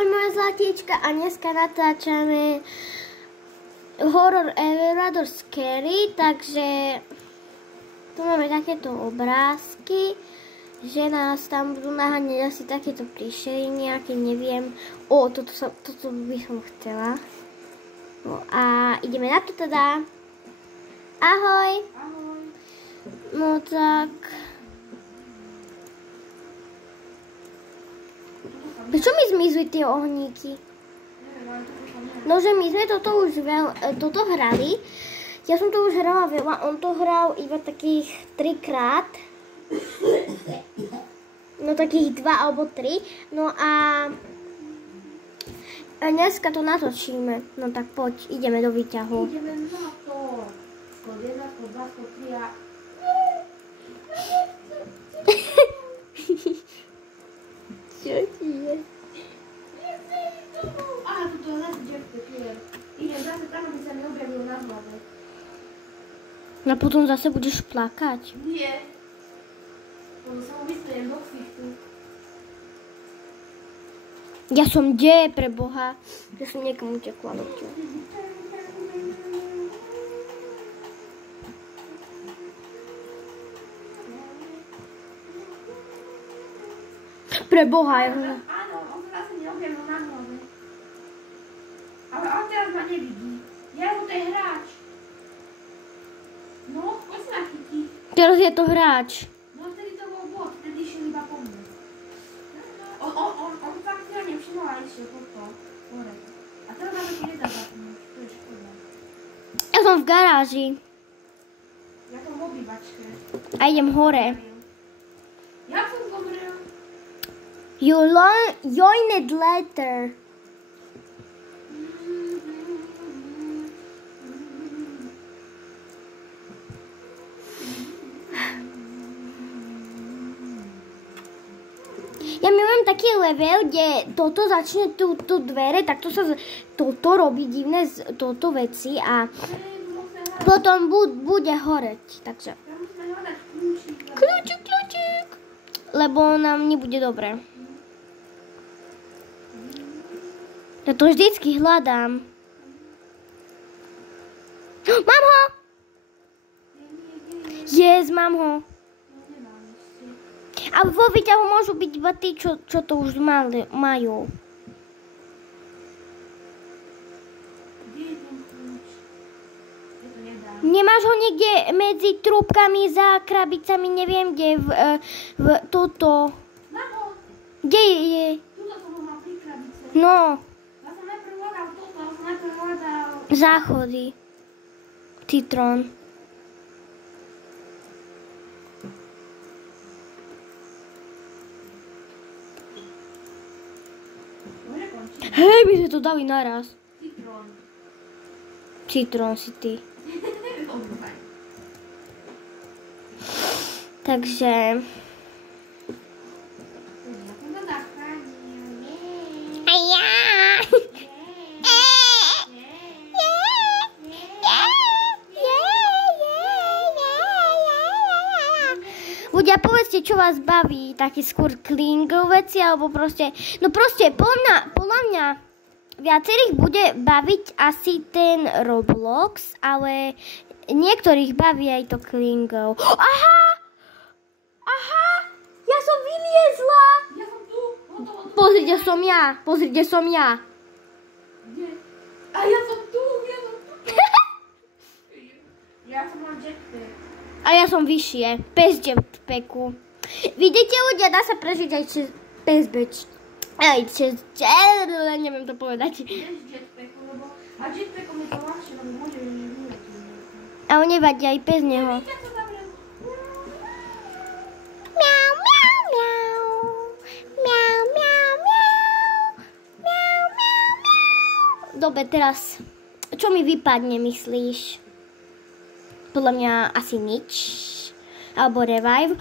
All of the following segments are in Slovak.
Moje zlatička a dneska natáčame horor Eldorado Scary, takže tu máme takéto obrázky, že nás tam budú naháňať asi takéto príšery nejaké, neviem. Toto by som chcela. No a ideme na to teda. Ahoj. Ahoj. No tak. Prečo mi zmizli tie ohníky? No, že my sme toto už toto hrali. Ja som to už hrala veľa, on to hral iba takých 3 krát. No takých 2 alebo 3. No a dneska to natočíme. No tak poď, ideme do výťahu. Ideme na to. Skôr 1, skôr 2, skôr 3 a... Čo ti je? Aha, toto je zase Jack the Killer. Idem zase tam, aby sa neobjavil na hlave. No potom zase budeš plakať. Nie. Lebo sa mu vysmejem do ksichtu. Ja som kde, pre Boha? Ja som niekam utekla do ťa. Pre Boha, ja ho... Áno, on sa zase neobjavil na hlave. Ale on teraz ma nevidí. Ja ho to je hráč. No, poď sa chytiť. Teraz je to hráč. No, vtedy to bol bot, vtedy išiel iba po mne. On fakt sa nevšimol a išiel po to. Hore. A teraz ma to nedá zapnúť. To je škoda. Ja som v garáži. Ja som v obývačke. A idem hore. Ja som zomrel. You joined later. Ja mám taký level, kde toto začne tú dvere, tak toto robí divné toto veci a potom bude horeť, takže. Kľúčik. Lebo nám nebude dobre. Ja to vždycky hľadám. Mám ho! Yes, mám ho. A vo výťahu môžu byť iba tí, čo to už majú. Nemáš ho niekde medzi trúbkami, za krabicami, neviem kde, v toto. Kde je? Tuto som ho mal pri krabice. No. Ja som najprv hľadal toto, ja som najprv hľadal... Záchody. Citrón. Môže končiť? Hej, my sme to dali naraz. Citrón. Citrón si ty. Takže... A ja! Ľudia, povedzte, čo vás baví, taký skôr klingov veci, alebo proste... No proste, podľa mňa viacerých bude baviť asi ten Roblox, ale niektorých baví aj to klingov. Aha! Ja som vyliezla! Ja som tu. Pozrite, som ja. Kde? A ja som tu. Ja som mám jetpack. A ja som vyššie, bez jetpacku. Vidíte, ľudia, dá sa prežiť aj neviem to povedať. Bez jetpacku, lebo... A jetpackom je to ľahšie, lebo môže vyletieť. Ale nevadí aj bez neho. Ja to zavriem. Miau, miau, miau. Miau, miau, miau. Miau, miau, miau. Dobre, teraz, čo mi vypadne, myslíš? Podľa mňa asi nič. Alebo revive.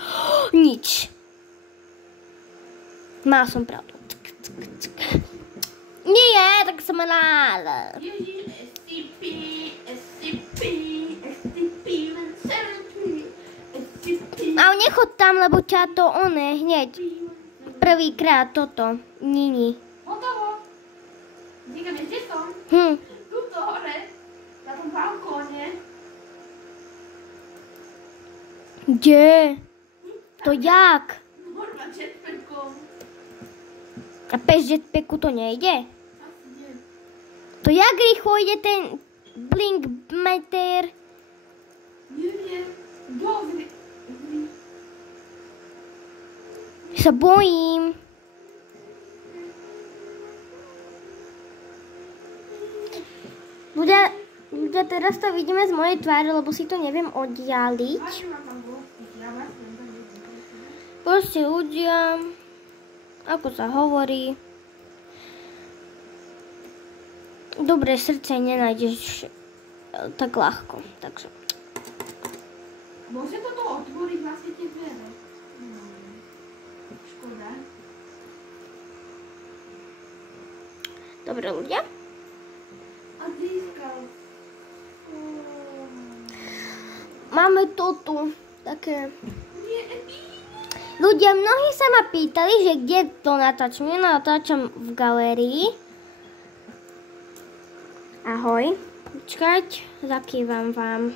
Nič. Mal som pravdu. Nie, tak som rád. SCP, Ale nechod tam, lebo ťa to hneď. Prvýkrát toto. Nini. Hotovo. Kde? To jak? Morma jetpackom. A bez jetpacku to nejde? Asi nie. To jak rýchlo ide ten blinkmeter? Nie. Dosť. Sa bojím. Ľudia, teraz to vidíme z mojej tváre, lebo si to neviem oddialiť. Proste ľudia, ako sa hovorí, dobré srdce nenájdeš tak ľahko, takže. Môže toto otvoriť vlastne tie dvere? Škoda. Dobre ľudia. A získal. Máme to tu, také. Ľudia, mnohí sa ma pýtali, že kde to natáčam. Ja natáčam v galérii. Ahoj. Počkať, zakývam vám.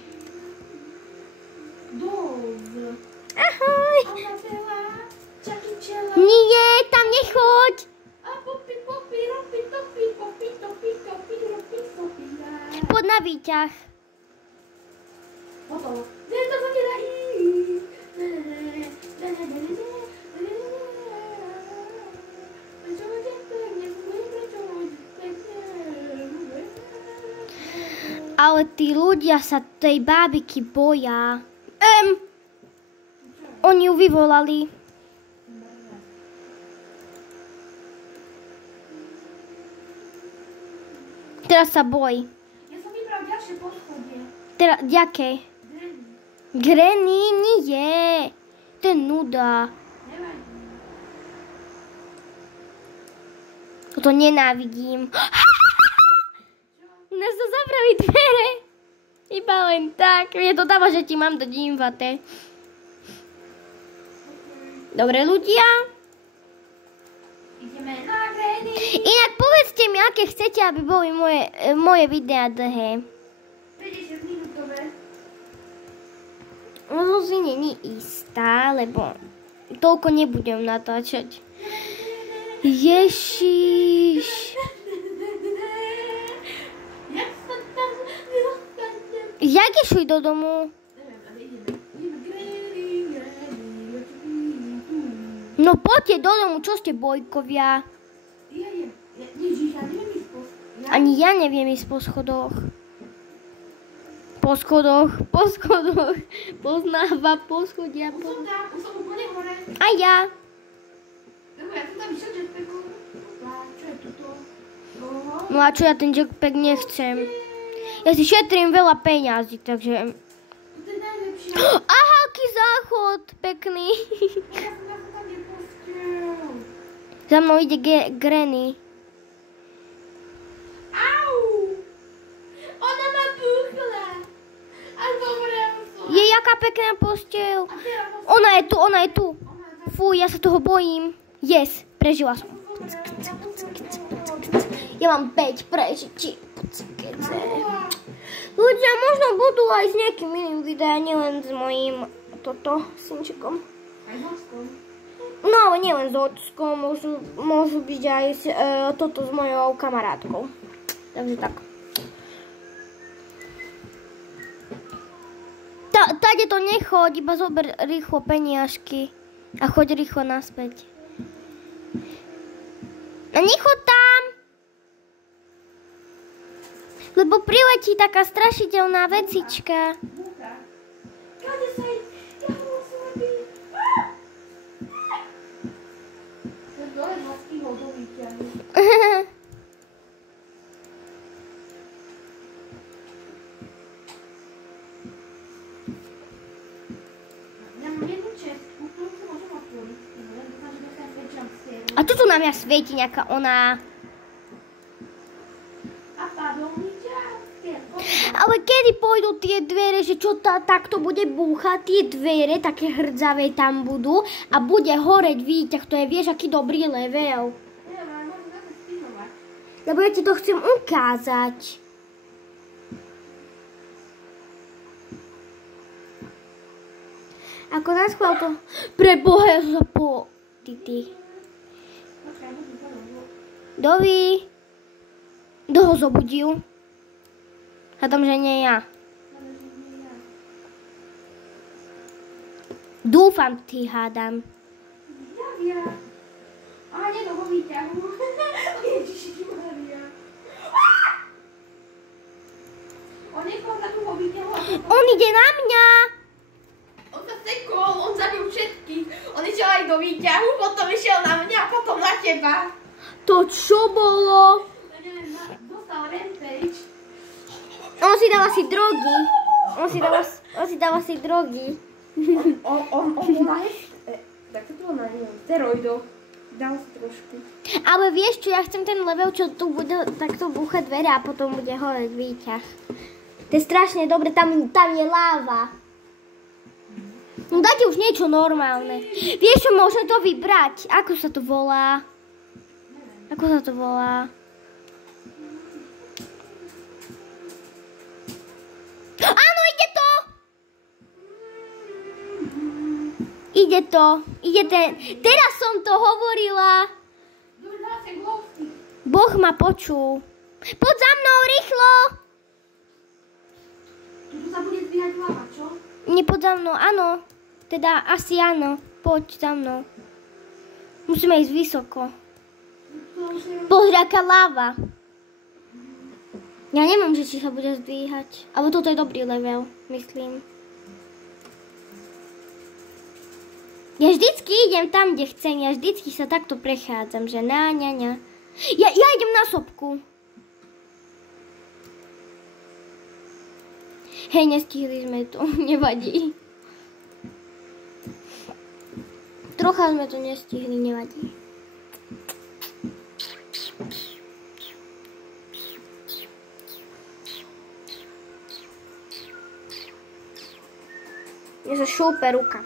Ahoj. Nie, tam nechoď. Poď na výťah. Hotovo. Nie, to sa nedá ísť. Ale tí ľudia sa tej bábiky boja. Oni ju vyvolali. Teraz sa boj. Ja som vybral ďalšie poschodie. Teraz, ďakej. Granny nie. To je nuda. Nevadí. To nenávidím. U nás to zavrali dvere. Iba len tak. Mne to dáva, že ti mám dať invate. Dobre ľudia. Ideme na Granny. Inak povedzte mi, aké chcete, aby boli moje videá dlhé. 50 minútové. No si není istá, lebo toľko nebudem natáčať. Ježiš. Jak sa tam dostanem? Jak išli do domu? Neviem, ale ideme. Granny. No poďte do domu, čo ste bojkovia? Ježiš, ja neviem ísť po schodoch. Ani ja neviem ísť po schodoch. Po schodoch. Poznáva poschodia. Už som tam, už som úplne hore. A ja. Lebo ja som tam išiel jetpackom. Čo je tuto? No a čo, ja ten jetpack nechcem. Ja si šetrím veľa peňazí, takže. To je najlepšie. Aha, aký záchod, pekný. Ja som tam nepustil. Za mnou ide Granny. Au! Ona ma púchla. A zomrel som. Je, jaká pekná posteľ. A teraz Ona je tu. Fuj, ja sa toho bojím. Yes, prežila som. Ja mám 5 prežití. Ľudia možno budú aj s nejakým iným videom, nielen s mojím synčikom. Aj hoskom. No ale nielen s ockom, môžu byť aj toto s mojou kamarátkou. Takže tak. Tade to nechoď, iba zober rýchlo peniažky a choď rýchlo naspäť. A nechoď tam! Lebo priletí taká strašidelná vecička. Kade sa ich? Ja ho slabý. Ten dole ma stihol do výťahu. Ja mám jednu čestku, ktorú si môžem otvoriť. Len dúfam, že dostanem svet jumpscare. A tu na mňa svieti nejaká ona. A padol mi jumpscare. Ale kedy pôjdu tie dvere, že čo takto bude búchať, tie dvere, také hrdzavé tam budú a bude horeť výťah, to je vieš aký dobrý level. Neviem, ale môžem zase spinovať. Lebo ja ti to chcem ukázať. A Ako na schvál to? Preboha, ja som sa po... Ty. Dovi. Kto ho zobudil? Hádam, že nie ja. Dúfam, ty hádam. Ja. A nie, to ho vyťahu. Ježiši, Maria. On niekoho za tu ho vyťahu. On ide na mňa. On sa sekol, on zabil všetkých. On išiel aj do výťahu, potom išiel na mňa a potom na teba. To čo bolo? Ja neviem, dostal rampage. On si dal asi drogy. On si dal asi drogy. On bol na tak to bolo na steroidoch. Dal si trošku. Ale vieš čo, ja chcem ten level, čo tu bude takto búchať dvere a potom bude horeť výťah. To je strašne dobre, tam je láva. No dajte už niečo normálne. Vieš čo, môžem to vybrať. Ako sa to volá? Áno, ide to! Teraz som to hovorila. Boh ma počul. Poď za mnou, rýchlo! Tu sa bude zdvíhať hlava, čo? Nie, poď za mnou, áno. Teda asi áno. Poď za mnou. Musíme ísť vysoko. Pozri, aká láva. Ja neviem, že či sa bude zdvíhať. Ale toto je dobrý level, myslím. Ja vždycky idem tam, kde chcem. Ja vždycky sa takto prechádzam, že na. Ja idem na sopku. Hej, nestihli sme to. Nevadí. Trocha sme to nestihli, nevadí. Je sa šúpe ruka.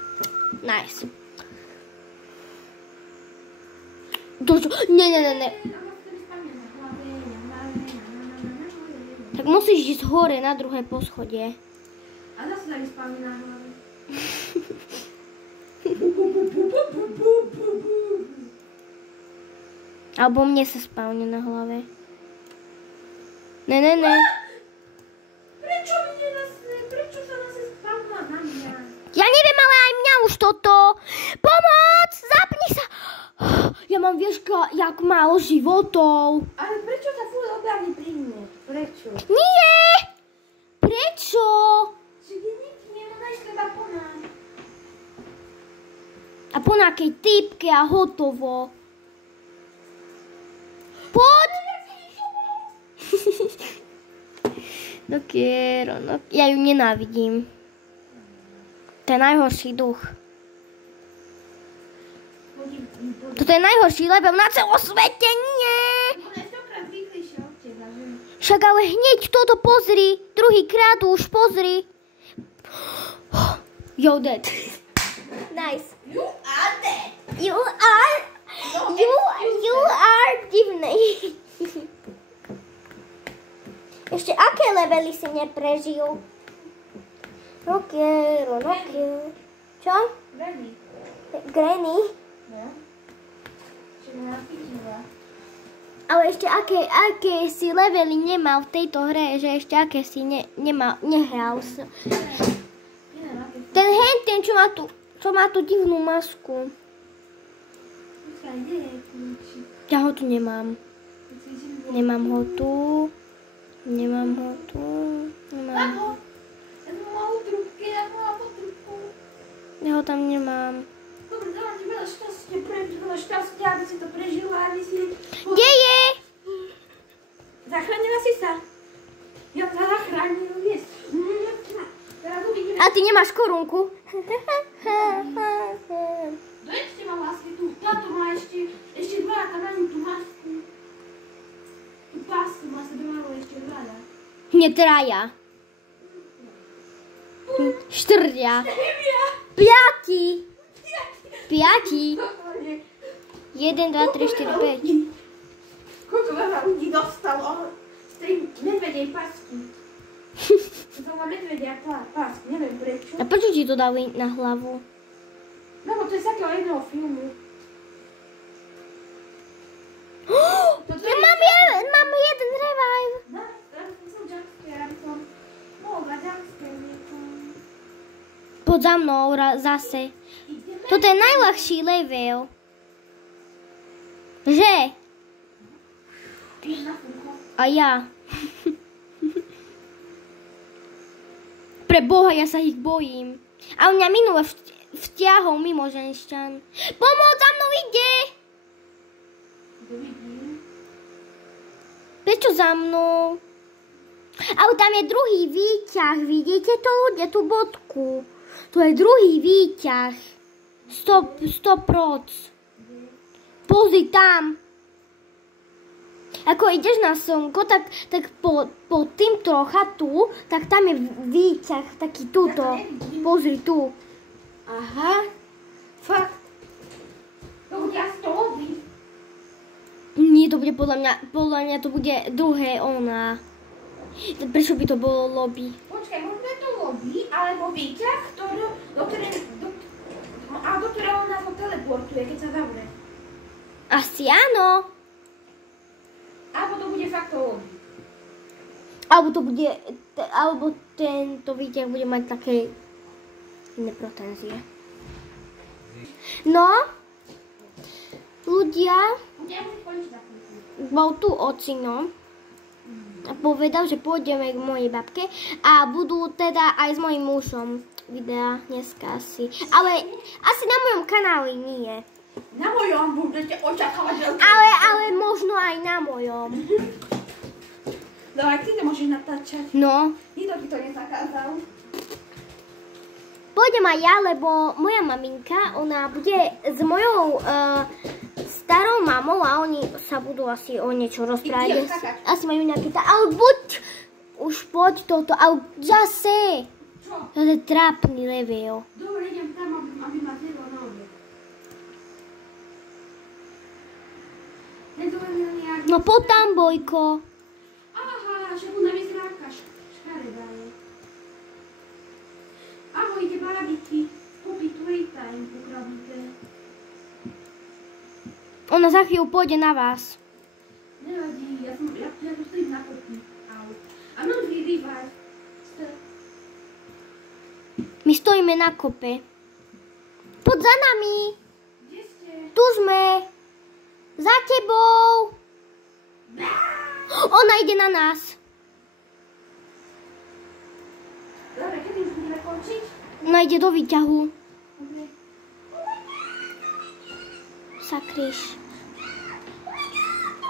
Nice. Nie. Tak musíš ísť hore na druhé poschodie. A zase sa mi spavne na hlave. Alebo mne sa spavne na hlave. Ne. Prečo sa nás spavna na mňa? Ja neviem, ale aj mňa už toto. Pomoc! Zapni sa! Ja mám, vieš, jak málo životov. Ale prečo sa furt obrani pri mne? Prečo? Nie! Prečo? Čiže nič nemá ísť teba ponáť. A po nejakej typke a hotovo. Poď! No kiero, no. Ja ju nenávidím. To je najhorší duch. Toto je najhorší level na celom svete, nie! Však ale hneď toto pozri. Druhýkrát už pozri. Yo, dead. Nice. You are dead. You are divný. Ešte aké levely si neprežil? Nokiero. Čo? Granny? No. Čo ma napíčila. Ale ešte aké si levely nemal v tejto hre, že ešte aké si nehral. Ten, čo má tú divnú masku. Ja ho tu nemám. Nemám ho tu. Ja ho tam nemám. Dobre, dávam ti veľa šťastia, aby si to prežila, aby si... Kde je? Zachránila si sa. Ja sa zachránil, vieš. Teraz uvidíme. A ty nemáš korunku? Kto ešte má lásky tu? Táto má ešte dva, tam má tú masku. Tú pásku má sa domalo ešte veľa. Nie traja. 4. 5. 5. 1, 2, 3, 4, 5. Koľko veľa ľudí dostalo z tej medvedej pásky. To bola medvedia pásky, neviem prečo. A prečo ti to dali na hlavu? No, to je z takého jedného filmu. Ja mám jeden revive. No, som jumpscare, aby som mohla jumpscare niekoho. Poď za mnou zase. Toto je najľahší level. Že? A ja. Pre Boha, ja sa ich bojím. A on mňa minule vtiahol mimoženšťan. Pomoc, za mnou ide! Prečo za mnou? Ale tam je druhý výťah, vidíte to ľudia, tú bodku? To je druhý výťah. 100%. Pozri tam. Ako ideš na slnko, tak po tým trocha tu, tak tam je výťah, taký túto. Pozri tu. Aha, fakt. To bude asi to lobby. Nie, to bude podľa mňa to bude druhé ona. Prečo by to bolo lobby? Počkaj, možno je to lobby, alebo výťah, do ktorého nás ho teleportuje, keď sa zavre. Asi áno. Alebo to bude fakt to lobby. Alebo tento výťah bude mať také iné protenzie. No, ľudia, bol tu ocino a povedal, že pôjdeme k mojej babke a budú teda aj s mojím mužom videa dneska asi. Ale asi na mojom kanáli nie. Na mojom budete očakávať. Ale možno aj na mojom. No aj ty to môžeš natáčať. No. Nikto ti to nezakázal. Pôjdem aj ja, lebo moja maminka, ona bude s mojou starou mamou a oni sa budú asi o niečo rozprávať. Asi majú nejaký ale buď už poď toto, ale zase. Čo? To je trápny level. Dobre, idem tam, aby ma zjedlo na obed. No poď tam, Bojko. Aha, že mu nevyzráka škaredá je. Ahojte, barabiky. Poppy playtime ukradnuté. Ona za chvíľu pôjde na vás. Nevadí, ja tu stojím na kopni. Au. A mám revive. My stojíme na kope. Poď za nami. Kde ste? Tu sme. Za tebou. Ona ide na nás. Dobre, kedy už budeme končiť? Ona ide do výťahu. Dobre. Sakryš.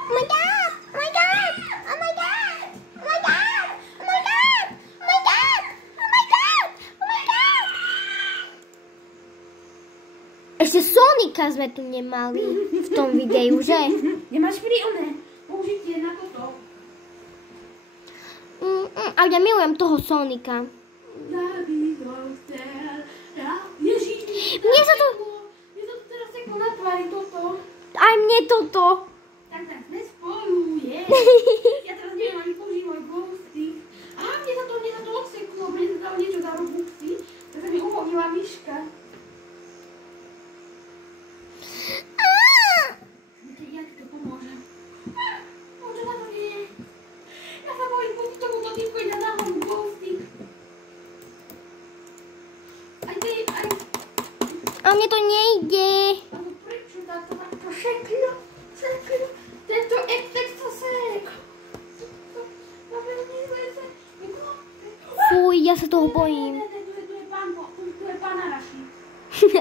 Oh my god! Oh my god! Oh my god! Oh my god! Oh my god! Oh my god! Oh my god! Oh my god! Ešte Sonika sme tu nemali v tom videu, že? Nemáš použitie na toto? Ale ja milujem toho Sonika. Ježiš, Mne sa to... Mne to teraz seklo na tvári toto. Aj mne toto. Tak sme spolu, je. Ja teraz neviem ani použiť môj glowstick. Aha, mne sa to odseklo, mne sa dalo niečo za Robuxy, tak sa mi umovnila myška. Ja ti to pomôžem. Čo na to nie je? Ja sa bojím, buď tomuto týmku ide na hlavu glowstick. Aj ty, aj... A mne to nejde. Ale prečo táto šeklo? Tento efekt sa sek. Fuj, ja sa toho bojím. Tu je pán Arašid.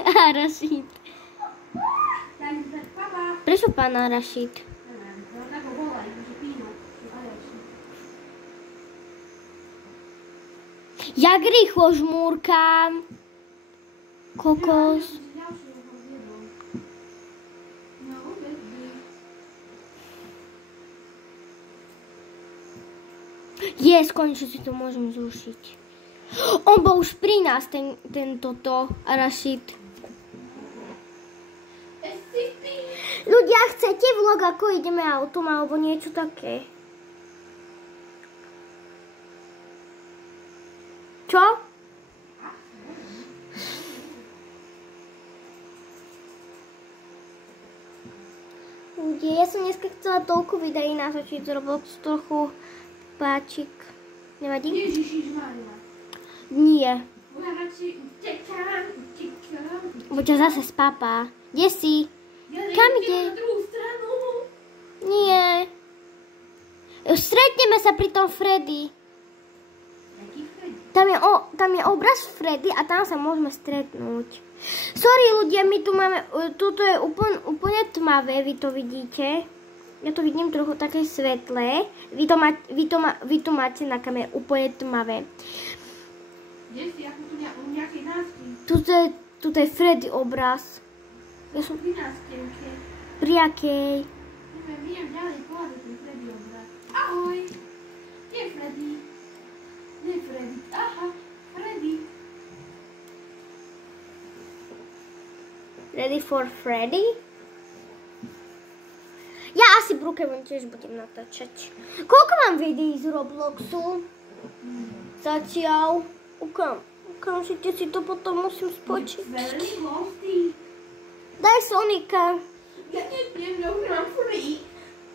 Arašid. Papa. Prečo pán Arašid? Neviem, tak ho volajú, že Píno. Arašid. Jak rýchlo žmúrkam. Kokos. Konečne si to môžem zrušiť. On bol už pri nás, tento Arašid. Ľudia, chcete vlog, ako ideme autom, alebo niečo také? Čo? ľudia. Ja som dneska chcela toľko videí natočiť z Robloxu, trochu páčik. Nevadí? Ježišišmária. Nie. Ja radšej utekám. Buď zase spápa. Kde si? Ja Kam idem ide? na druhú stranu. Nie. Stretneme sa pri tom Freddy. Jaký Freddy? Tam je obraz Freddy a tam sa môžeme stretnúť. Sorry ľudia, my tu máme, tuto je úplne tmavé, vy to vidíte. Ja to vidím trochu také svetlé. Vy to máte na kamere úplne tmavé. Kde si? Ako tu nejakej násky? Tuto je Freddy obraz. Ja som Pri náskienke. pri akej? Viem ďalej pohľadať ten Freddy obraz. Ahoj. Kde je Freddy? Kde je Freddy? Aha, Freddy. Ready for Freddy? Ja asi Brookhaven tiež budem natáčať. Koľko mám videí z Robloxu? Zatiaľ. Ukážite si to, potom musím spočiť. Veľmi hostý. Daj Sonika. Ja neviem, ja už nemám free.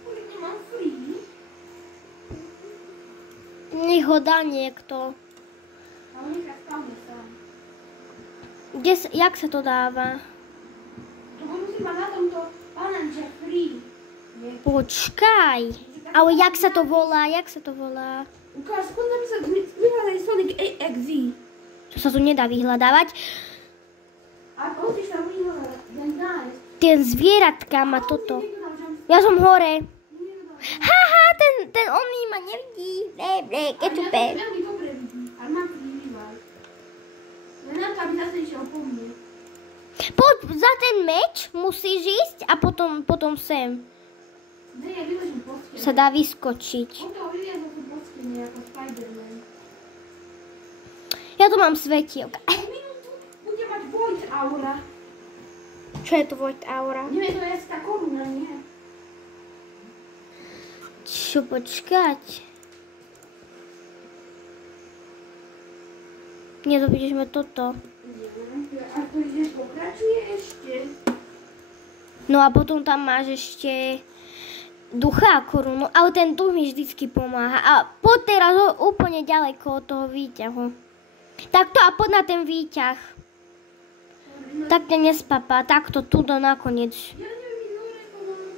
Už nemám free. Nech ho dá niekto. A on je stále sám. Jak sa to dáva? To musí mať na tomto panenče free. Nie. Počkaj. Ale jak sa to volá? Ukáž, skôr napísať vyhľadaj Sonic AXE. To sa tu nedá vyhľadávať. A musíš tam vyhľadať, ten nájsť. Ten zvieratka má toto. Ja som hore. Haha, ten oný ma nevidí. Kečupe. Ale veľmi dobre vidí. Ale mám to vyhľadať. Len na to, aby zase išiel po mne. Poď za ten meč musíš ísť a potom sem Ne, ja vyležím po stene. sa dá vyskočiť. On to vyliezol som po stene ako Spider-Man. Ja tu mám svetielka. O minútu bude mať Void Aura. Čo je to Void Aura? Neviem, to je tá koruna, nie? Čo počkať? Nedobídeš ma toto. A to ide, pokračuje ešte. No a potom tam máš ešte ducha a korunu, ale ten duch mi vždycky pomáha. A poď teraz úplne ďaleko od toho výťahu. Takto a poď na ten výťah. Tak ťa nespapá, takto tuto nakoniec. Ja neviem,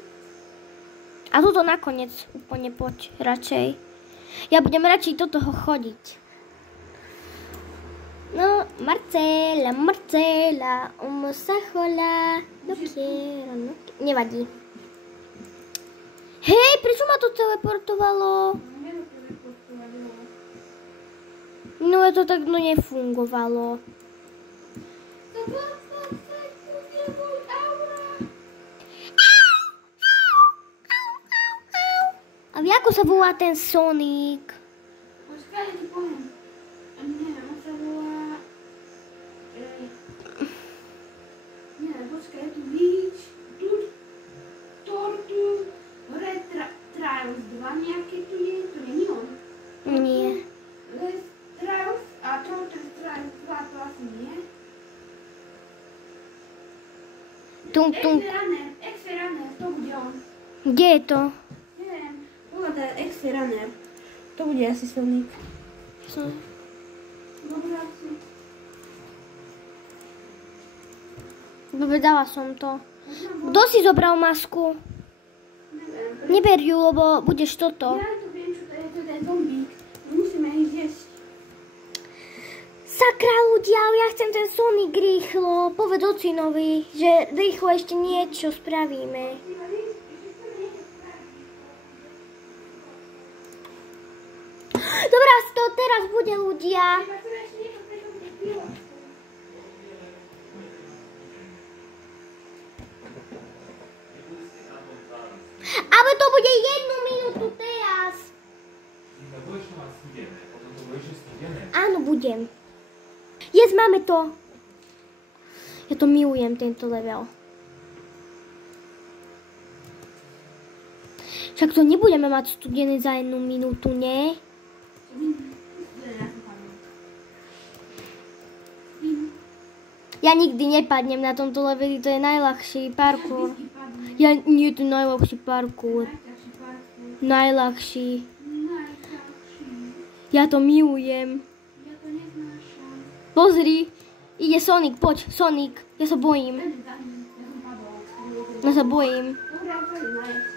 A tuto nakoniec úplne poď radšej. Ja budem radšej do toho chodiť. No, Marcela, sa chola, nevadí. Hej, prečo ma to teleportovalo? No, to tak nefungovalo. A ako sa volá ten Sonic? Počkaj, ja ti poviem. Nie, on sa volá... Nie, počkaj, je tu Beach, Tortu, Red Trials 2 nejaké tu je, to nie je on. Nie. Les Trials a Tortu Trials 2 to asi nie. X-Runner, to bude on. Kde je to? Neviem, pohľadaj X-Runner. To bude asi Sonic. Dobre, asi. Dobre, dala som to. Kto si zobral masku? Neviem. Neber ju, lebo budeš toto. Ja to viem, čo to je ten zombík. Musíme ísť jesť. Sakra ľudia, ale ja chcem ten Sonic rýchlo. Povedz ocinovi, že rýchlo ešte niečo spravíme. Dobrá, to teraz bude ľudia. Ale to bude 1 minútu teraz. Áno, budem. Máme to. Ja to milujem, tento level. Však to nebudeme mať studené za 1 minútu, nie? Ja nikdy nepadnem na tomto leveli, to je najľahší parkour. Vždycky padne. Ja nie, to je najľahší parkour. Najťažší parkour. Najľahší. Najťažší. Ja to milujem. Ja to neznášam. Pozri, ide Sonic, poď, Sonic. Ja sa bojím. Poďme za ním. Ja som padol. Ja sa bojím. Dobre, ale to je najlepšie.